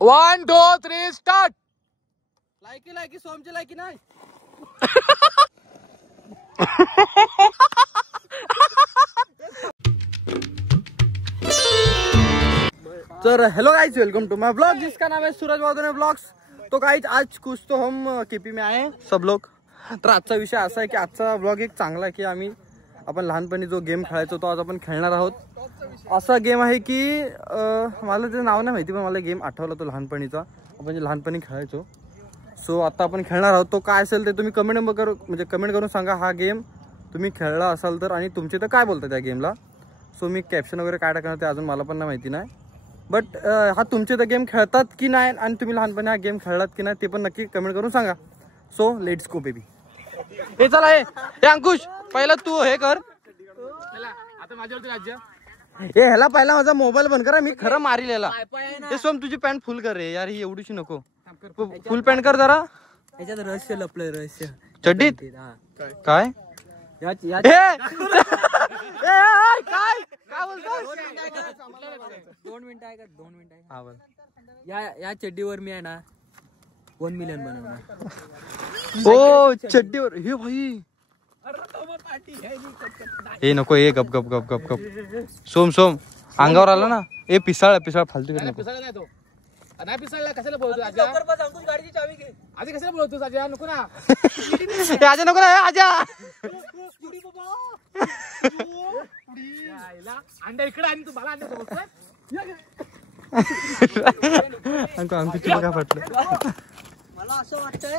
1 2 3 start. लायकी सोमची लायकी नाही. तर hello guys, welcome to my blog जिसका नाम है सूरज वादने ब्लॉग्स. तो गाइस आज कुछ तो हम केपी में आए सब लोग. तर आजचा विषय असा आहे की आजचा ब्लॉग एक चांगला आहे की आपण लहानपणी जो गेम खेळायचो तो आज आपण खेळणार आहोत. असा गेम आहे की मला ते नाव नाही माहिती पण मला गेम आठवला तो लहानपणीचा आपण जे लहानपणी खेळायचो. सो आता आपण खेळणार आहोत. तो काय असेल ते तुम्ही कमेंट करून सांगा हा गेम तुम्ही खेळला असाल तर आणि तुमचे तर काय बोलता त्या गेमला. सो मी कॅप्शन वगैरे काय टाकणार ते अजून मला पण नाही माहिती नाही. बट हा तुमचे तर गेम खेळतात की नाही आणि तुम्ही लहानपणी हा गेम खेळलात की नाही ते पण नक्की कमेंट करून सांगा. So let's go baby. हे चला हे अंकुश पहिला तू हे कर. आता माझ्यावरती राज्य हे ह्याला पहिला माझा मोबाईल बंद करा. मी खरं मारिलेला. हे सोम तुझी पॅन्ट फुल कर रे यार. ही एवढीशी नको. फुल पॅन्ट कर जरा. याच्यात रहस्य लपलंय. रहस्य चड्डीत काय काय बोलतो. 2 मिनिटं ऐका. 2 मिनिटं हा बोल. या चड्डीवर मी आहे ना 1 मिलियन बनवणार. ओ चड्डीवर हे भाई. हे नको. हे गप गप गप गप गप. सोम अंगावर आला ना. हे पिसाळ फालतू कर नको. नाही पिसळला कशाला बोलतो आजा. गाडीची चावी घे. आधी कशाला बोलतोस आजा. नको ना. आजा नको ना. आजा अंडा इकडे आणि तू मला अंडा बोलतोय. अंकुश काय फाटलं. मला असं वाटतंय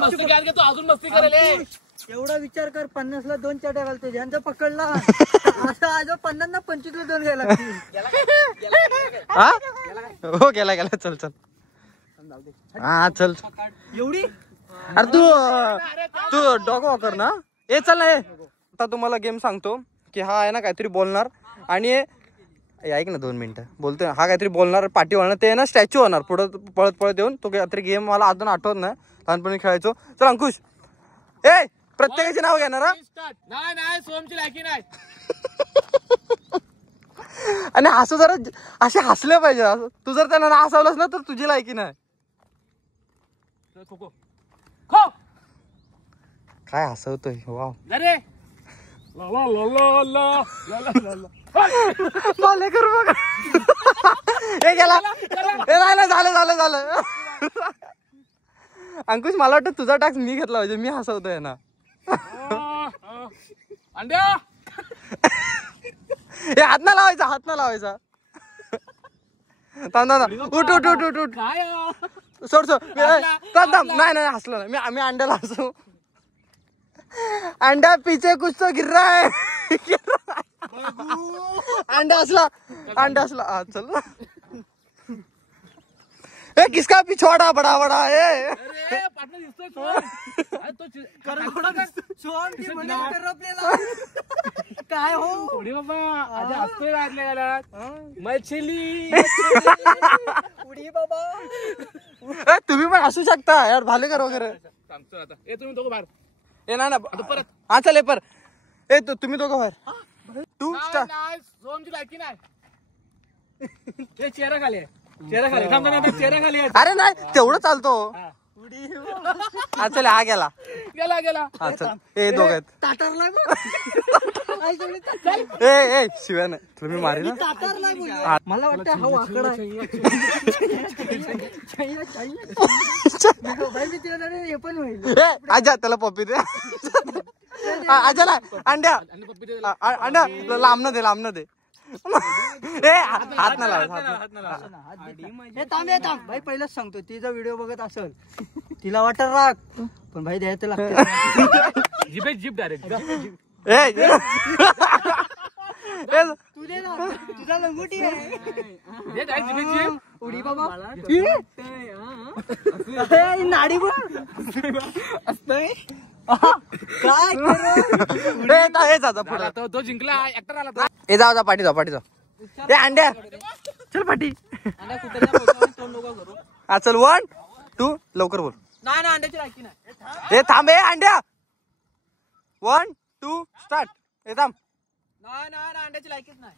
मस्ती घ्यायला तू अजून मस्ती करेल. एवढा विचार कर. 50 ला 2 चड्या घालतो. ज्यांचा पकडला असं आज 50 ना 25 ला 2 घ्यायला लागतील. हो गेला चल हा चल. एवढी अरे तू डॉग वॉकर ना. ए चल ना. आता तुम्हाला गेम सांगतो की हा आहे ना काहीतरी बोलणार आणि ऐक ना 2 मिनिटं बोलतोय. हा काहीतरी बोलणार पाठी वळणार ते ना स्टॅच्यू होणार पुढं पळत येऊन. तो काहीतरी गेम मला अजून आठवत नाही. लहानपणी खेळायचो. चल अंकुश ए प्रत्येकाचे नाव घेणार. नाही सोमची लायकी नाही. आणि हसू जरा असे हसले पाहिजे. तू जर त्यांना ना हसवलंस ना तर तुझी लायकी नाही. काय हसवतोय. वाव करू बघा. हे गेला. नाही झालं. अंकुश मला वाटतं तुझा टास्क मी घेतला पाहिजे. मी हसवतोय ना. अंड्या हे हात ना लावायचा. उठ सोड. नाही हसलो नाही मी अंड्याला हसू. अंडा पीछे कुछ तो गिर रहा है. अंडा असला हा चल. ए किसका पिछवाड़ा बड़ा है. काय हो बाबा आज असतोय मछली उडी बाबा. तुम्ही पण असू शकता यार. भालेकर वगैरे सांगतो आता. तुम्ही दोघं बाहेर. ना परत हा चल पर. तुम्ही दोघं बाहेर. तू सोमची लायकी नाही. चेहरा खाली चेहरा खाली. अरे नाही तेवढं चालतो. हा चल हा गेला. हा चल. हे दोघ आहेत. ए शिव्या नाही तुला मी मारी ना. मला वाटतं हा वाकडा हे पण होईल. आजा त्याला पप्पी दे. आजा नाही अंड्या लांबन दे. हात ना लाव. हे थांब भाई पहिलंच सांगतो. तिचा व्हिडिओ बघत असेल तिला वाटत राग पण भाई द्यायचं लागतं. Jeep direct. तुझा लंगोटी आहे. उडी बाबा नाडी असतंय काय तो जिंकला. ऍक्टर आला. ए जा पाठी जा. ए अंड्या चल पाठी. हा चल 1 2 लवकर बोल. नाही अंड्याची लायकी नाही. हे थांब. अंड्या 1 2 स्टार्ट. हे थांब. नाही अंड्याची लायकीच नाही.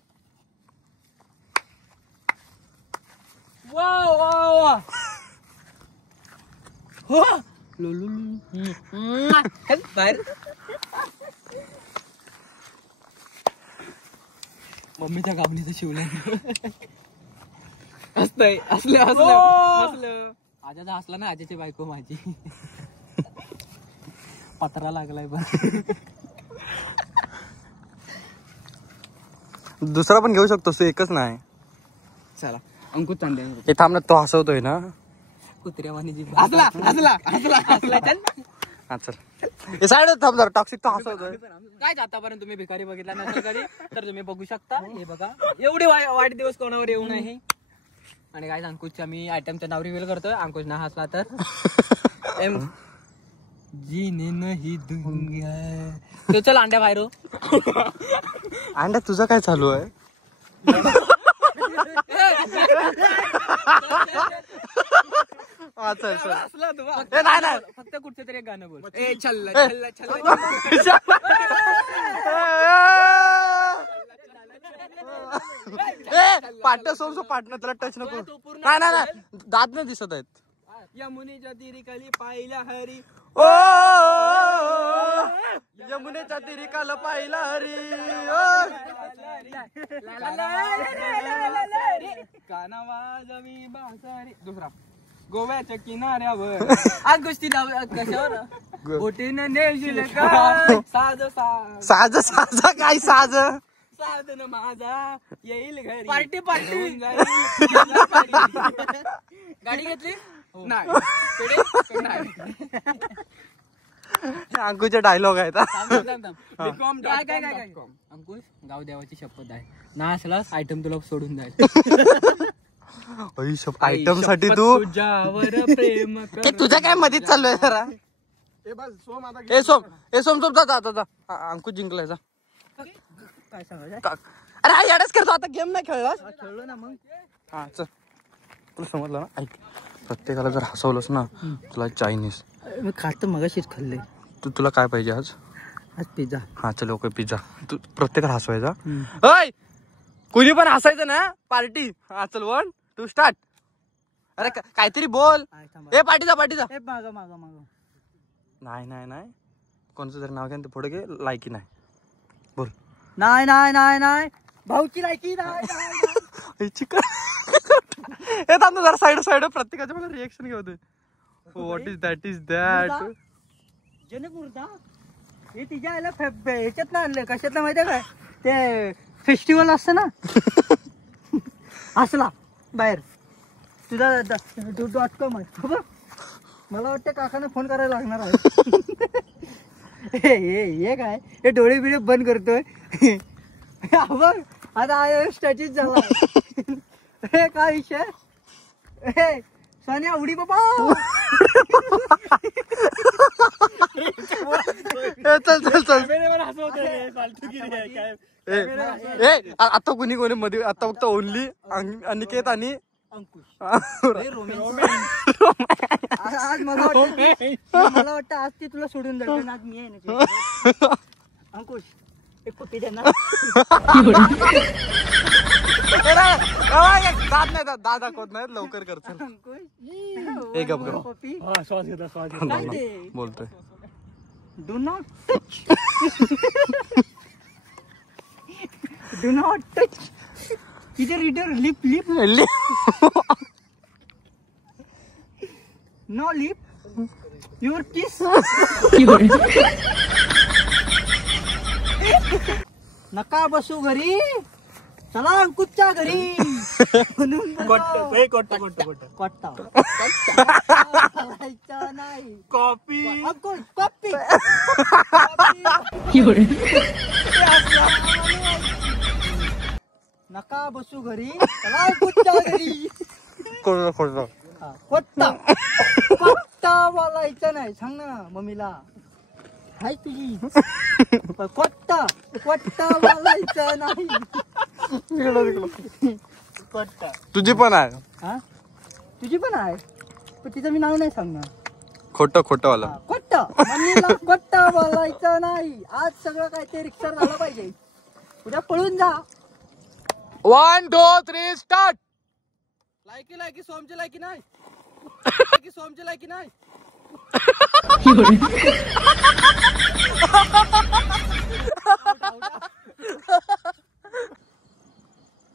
वा वा वा हो बाहेर मम्मीच्या गाबणीचं शिवलं असतंय असलं आजाचा हसला ना आजाची बायको माझी पत्रा लागलाय पण दुसरा पण घेऊ शकतो तू एकच नाही. चला अंकुश चांदे हे थांब ना तो हसवतोय ना कुत्र्यावानी जी हसला हसला हसला हसला चल हा चल हे साईड थांब जरा टॉक्सिक तो हसवतोय. काय आतापर्यंत तुम्ही भिकारी बघितला नसेल कधी तर तुम्ही बघू शकता. हे बघा एवढे वाईट दिवस कोणावर येऊ नये. आणि काय अंकुशच्या मी आयटमचं नाव रिव्हील करतोय. अंकुश ना हसला तर एम जीने नहीं दूंगा. तो चल अंड्या बाहेर हो. अंड्या तुझं काय चालू आहे. नाही फक्त कुठचं तरी एक गाणं बोल. पार्टनर सोडतो पार्टनर त्याला टच नको. नाही नाही दात नाही दिसत आहेत. यमुनेच्या तिरीखाली पाहिला हरी ओ यमुनेच्या तिरीखाला पाहिला हरी काना वाजवी बासारी. दुसरा गोव्याच्या किनाऱ्यावर आज गोष्टी कशावर बोटीनं नेशील का साज साज साज काय साज साधन माझा येईल घरी पार्टी पार्टी गाडी घेतली नाही. अंकुशचे डायलॉग आहेत. काय काय काय अंकुश गाव देवाची शपथ आहे ना असलास आयटम तुला सोडून जाईल. आयटम साठी तू तुझ्यावर प्रेम तुझ्या काय मध्येच चाललोय जरा. ए सोम सोम जा अंकुश जिंकलायचा. काय सांगायचं अरे याडच करतो आता गेम नाही खेळला. खेळलो ना मग. हा चल तुला समजलं ना. ऐक प्रत्येकाला जर हसवलंस ना तुला चायनीज मी खात मगाशीच खाल्ले. तुला काय पाहिजे आज. आज पिझ्झा. हा चल ओके पिझ्झा. तू प्रत्येकाला हसवायचा. ओय कुणी पण हसायचं ना पार्टी. हा चल 1 2 स्टार्ट. अरे काहीतरी बोल. ए पार्टीचा माग माग माग नाही नाही नाही कोणतं जरी नाव घ्या पुढे घे. लायकी नाही बोल. नाही नाही नाही नाही भाऊची लायकी नाही. हे थांब जरा साईड प्रत्येकाच्या मला रिएक्शन घेतोय. व्हॉट इज दॅट जनक मुर्दा हे तिच्या आला ह्याच्यात ना आणलं. कशात माहितीये काय ते फेस्टिवल असतं ना असला बाहेर तुझा .com आहे खबर. मला वाटतं काकाने फोन करायला लागणार आहे. हे काय हे डोळे बिळे बंद करतोय. बघ आता स्टॅच्यूच झाला. हे काय विषय सोन्या उडी बाबा. चल आता कोणी मध्ये आता फक्त ओनली अनिकेत आणि अंकुश. आज मला वाटतं आज ती तुला सोडून जाईल. आज मी आहे ना अंकुश एक कुठे देणार. दात दाखवत नाही लवकर कर. अंकुश श्वास घेता बोलतोय. डू नॉट टच इथे reader lip no lip your kiss. नका बसू घरी चला अंकुशच्या घरी. नाही कॉफी अंकुश कॉफी. नका बसू घरी चला अंकुशच्या घरी. कोट्टा बोलायचं नाही. सांग ना मम्मीला हाय तुझी. कोट्टा बोलायचं नाही. तुझी पण आहे. हा तुझी पण आहे पण तिचं मी नाव नाही सांगणार. खोटं वाला. कोट्टा मम्मीला कोट्टा बोलायचं नाही. आज सगळं काय ते रिक्षा झालं पाहिजे. उद्या पळून जा. 1 2 3 स्टार्ट. लायकी सोमची लायकी नाही सोमची लायकी नाही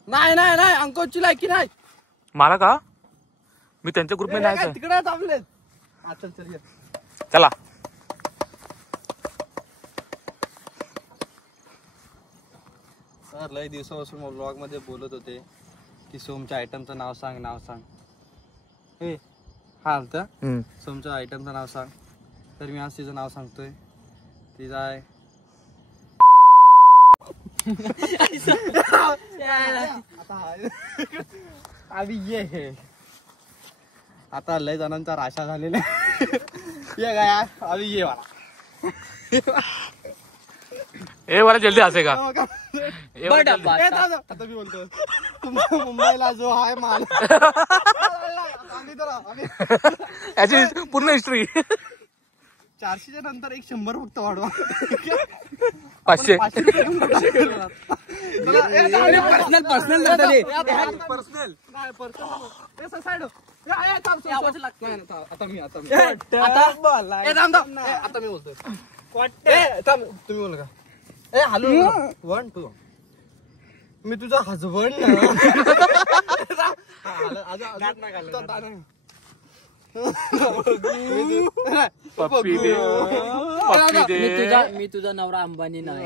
नाही नाही नाही अंकोची लायकी नाही मला का मी त्यांच्या ग्रुप मध्ये नाही तिकडे थांबलेत चल चल ये. चला सर लय दिवसापासून ब्लॉग मध्ये बोलत होते की सोमच्या आयटमचं नाव सांग हे हा आलता सोमच्या आयटमचं नाव सांग तर मी आज तिचं नाव सांगतोय तिचं आहे आम्ही ये हे आता लय जणांचा राशा झालेला ये काय आम्ही ये मला ए मला जल्दी हसेगा आता मी बोलतो मुंबईला जो आहे माल याची पूर्ण हिस्ट्री 400च्या नंतर 100 फक्त वाढवा 500 आता मी बोलतोय तुम्ही बोल का ए हॅलो 1 2 मी तुझा हजबंड मी तुझा नवरा अंबानी नाही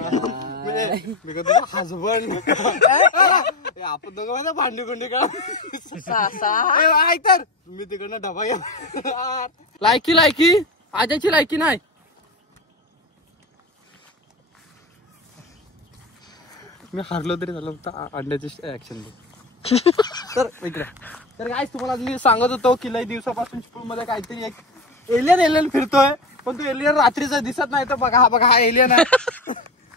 मी का तुझा हजबंड आपण दोघं माझ्या भांडी कुंडी का तर मी तिकडनं डबा घ्या लायकी आजाची लायकी नाही मी हारलो तरी झालं फक्त अंड्याची ऍक्शन तर इकडे तर काय तुम्हाला मी सांगत होतो की लई दिवसापासून स्कूल मध्ये काहीतरी एक एलियन फिरतोय पण तो एलियन रात्रीचा दिसत नाही तर बघा हा एलियन आहे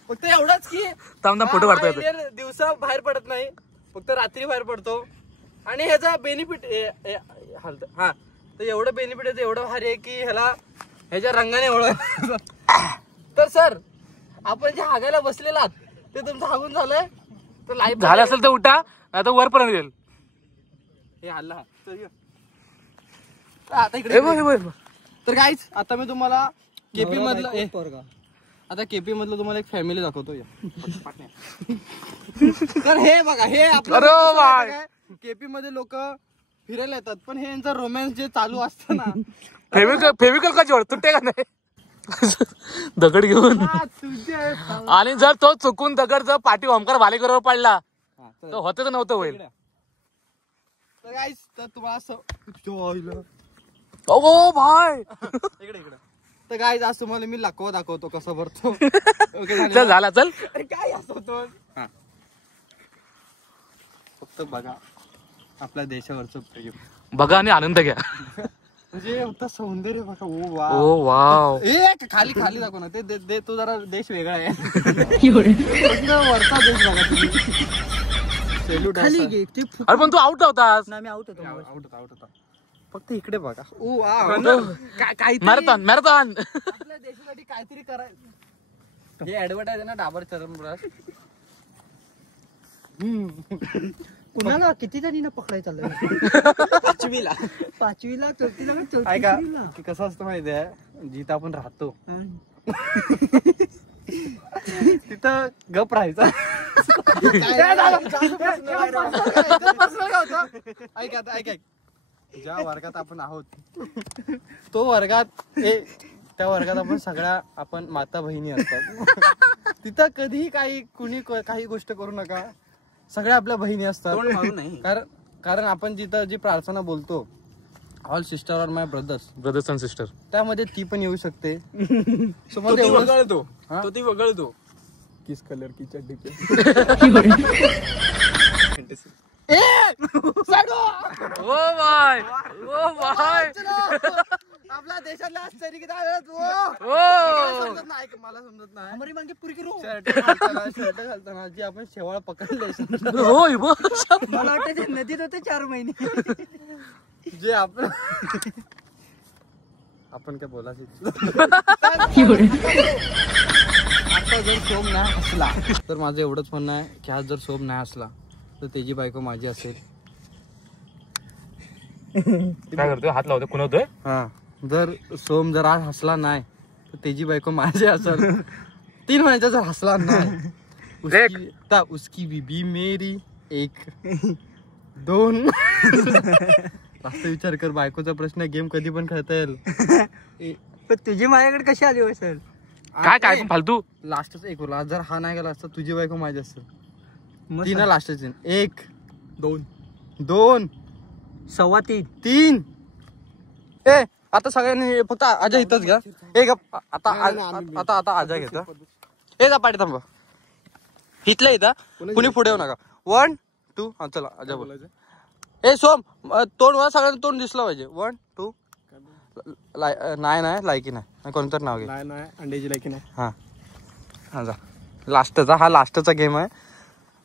फक्त एवढंच की फोटो काढतोय एलियन दिवसा बाहेर पडत नाही फक्त रात्री बाहेर पडतो आणि ह्याचा बेनिफिट हा तर एवढं बेनिफिट आहे एवढं भारी आहे की ह्याच्या रंगाने एवढं तर सर आपण जे हागायला बसलेलात ते तुमचं हागून झालंय तर लाईफ झालं असेल तर उठा नाही तर वरपर्यंत येईल हे आला आता इकडे तर काहीच आता मी तुम्हाला केपी मधलं आता केपी मधलं तुम्हाला एक फॅमिली दाखवतो तर हे बघा हे आपलं केपी मध्ये लोक फिरायला येतात पण हे यांचा रोमॅन्स जे चालू असतं ना फेविकल का जोड तुटे का नाही दगड घेऊन आणि जर तो चुकून दगड जर पाठी ओमकार भालेकरवर पडला तर होतं तर नव्हतं होईल तर काहीच तर तुम्हाला असं ओ भाई इकडे तर काय आज तुम्हाला मी लाकवा दाखवतो कसं भरतो चल झाला चल काय असं होतो फक्त बघा आपल्या देशावरचं प्रेम बघा आणि आनंद घ्या म्हणजे फक्त सौंदर्य बघा ओ वाव खाली दाखव ना ते तो जरा देश वेगळा आहे वरचा देश बघा अरे पण तू आउट होतास आउट होता फक्त इकडे बघा मॅरेथॉन आपल्या देशासाठी काहीतरी करायचं हे ऍडव्हर्टाइज आहे ना डाबर चरमब्रश कुणाला किती जणींना पकडाय चाललंय पाचवीला चौथीला ऐका की कसं असतं माहिती आहे जिथं आपण राहतो तिथं गप राहायचं ऐक ज्या वर्गात आपण आहोत तो वर्गात त्या वर्गात आपण सगळ्या आपण माता बहिणी असतात तिथं कधीही कुणी काही गोष्ट करू नका सगळ्या आपल्या बहिणी असतात कारण आपण जिथं जी प्रार्थना बोलतो all sister are my brothers and sister त्यामध्ये ती पण येऊ शकते ती वगळतो किस कलर की चड्डी आपल्या देशातल्या मला समजत नाही शर्ट घालताना जी आपण शेवाळ पकडले मला वाटतं ते नदीत होते 4 महिने जे आपण काय बोलायचं आता जर सोम नाही हसला तर माझं एवढंच म्हणणं आहे की आज जर सोम नाही हसला तर त्याची बायको माझी असेल काय करतोय हात लावतोय खुणवतोय हा जर सोम जर आज हसला नाही तर त्याची बायको माझी असेल 3 महिन्याचा जर हसला नाही उसकी बीबी मेरी 1 2 जास्त विचार कर बायकोचा प्रश्न गेम कधी पण खेळता येईल पण तुझी माझ्याकडे कशी आली असेल काय काय पण फालतू लास्टच 1 होईल जर हा नाही गेला असता तुझी बायको माझी असेल 3 लास्टच 1 2 2 सव्वा 3 3 ए आता सगळ्यांनी फक्त अजय इथंच घ्या ए गप आता आता अजय घेतो ए जा पाठी थांबा इथलं इथं कुणी पुढे येऊ नका 1 2 हा चला अजय बोलायचं ए सोम तोंड मला सगळ्यांना तोंड दिसलं पाहिजे 1 2 नाही लायकी नाही कोणतं नाव घे नाही अंड्याची लायकी नाही हा हा जा लास्टचा हा लास्टचा गेम आहे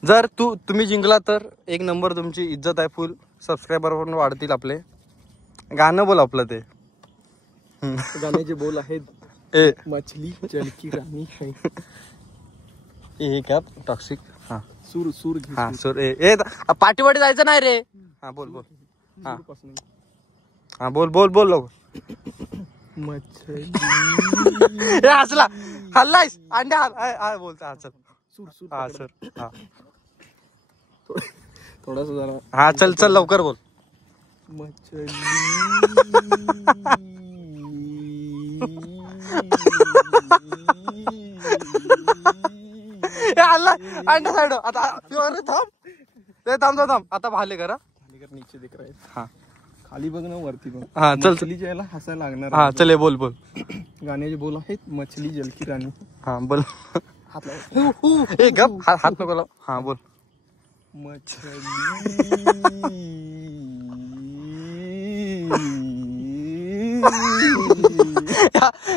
जर तुम्ही जिंकला तर 1 नंबर तुमची इज्जत आहे फुल सबस्क्रायबर पण वाढतील आपले गाणं बोल आपलं ते गाण्याचे बोल आहेत ए मछली जलकी राणी है हे कॅप टॉक्सिक हा सूर हा सुर ए पाठीवाडी जायचं नाही रे हा बोल हा हा बोल लोक मछली हसला हल्लायस अंड्या बोलता हा चल हा सर हा थोडासा जरा हा चल लवकर बोल मछली हल्ला अंडा साइड आता थांब आता भाले करा नीचे दिख रहा है हा खाली बघ ना वरती बघ हा चल मछली ज्याला हसायला लागणार हा चल बोल गाण्याचे बोल आहेत मछली जलकी राणी हा बोल हात लाव ए गप हात नको लाव हा बोल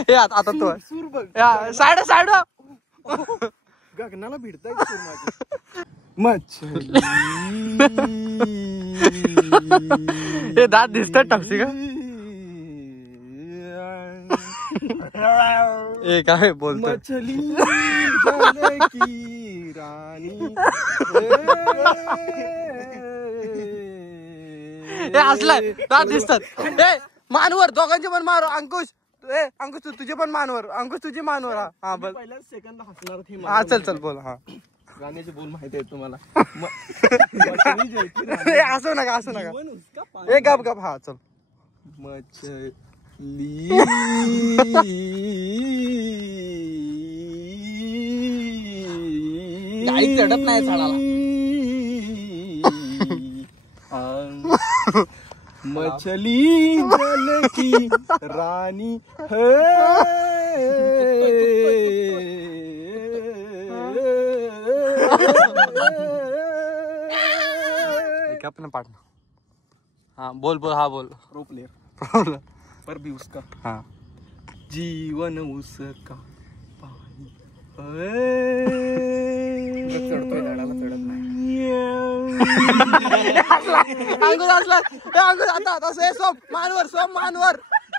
ए आता तो सूर बघ साइड गगनाला भिडताय सूर माझे मछली हे दात दिसतात टॉक्सी का ए काय बोलतो मछली जलकी राणी हे असलाय दात दिसतात ए मानवर दोघांचे पण मार अंकुश अंकुश तुझे पण मानवर अंकुश तुझी मानवर हा बोल पहिल्या सेकंद हसणार हा चल बोल हा गाण्याचे बोल माहिती आहेत तुम्हाला असं नका ए गप हा चल मछली गाडी चढत नाही झाडाला मछली जल की रानी है अपना पार्टनर हाँ बोल हा बोल प्रो प्लेयर पर भी उसका हाँ जीवन उसका पानी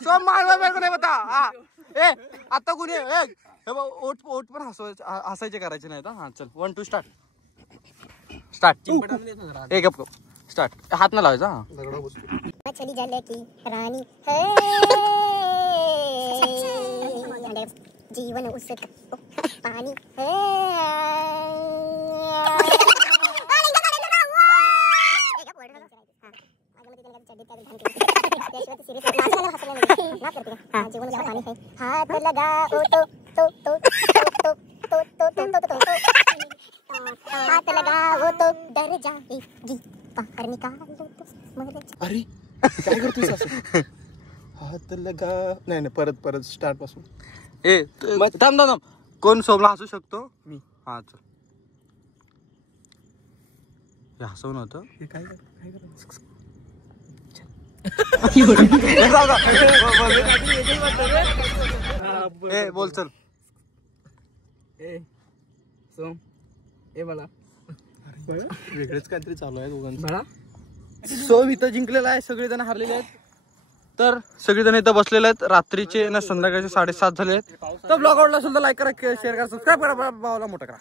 सोम मानवर मेरे को नहीं पता हाँ ए आता कुणी ओट पण हसायचे करायचे नाही हा चल 1 2 स्टार्ट एक गप स्टार्ट हात ना लावायचा हा मछली जल की रानी है जीवन उसका पानी है हाथ लगाओ हाथ लगाओ तो डर जाएगी बाहर निकालो तो मर अरे काय करतोस असं हात लगा नाही परत स्टार्ट पासून ए थांब कोण सोमला हसू शकतो मी हा चल हे हसवून होतं हे काय कर ए बोल चल ए सोम ए मला वेगळंच काहीतरी चालू आहे दोघांचं मला सोम इथं जिंकलेला आहे सगळेजण हारलेले आहेत तर सगळेजण इथं बसलेले आहेत रात्रीचे ना संध्याकाळचे 7:30 झाले आहेत तर ब्लॉग आवडला असेल तर लाईक करा शेअर करा सबस्क्राईब करा भावाला मोठा करा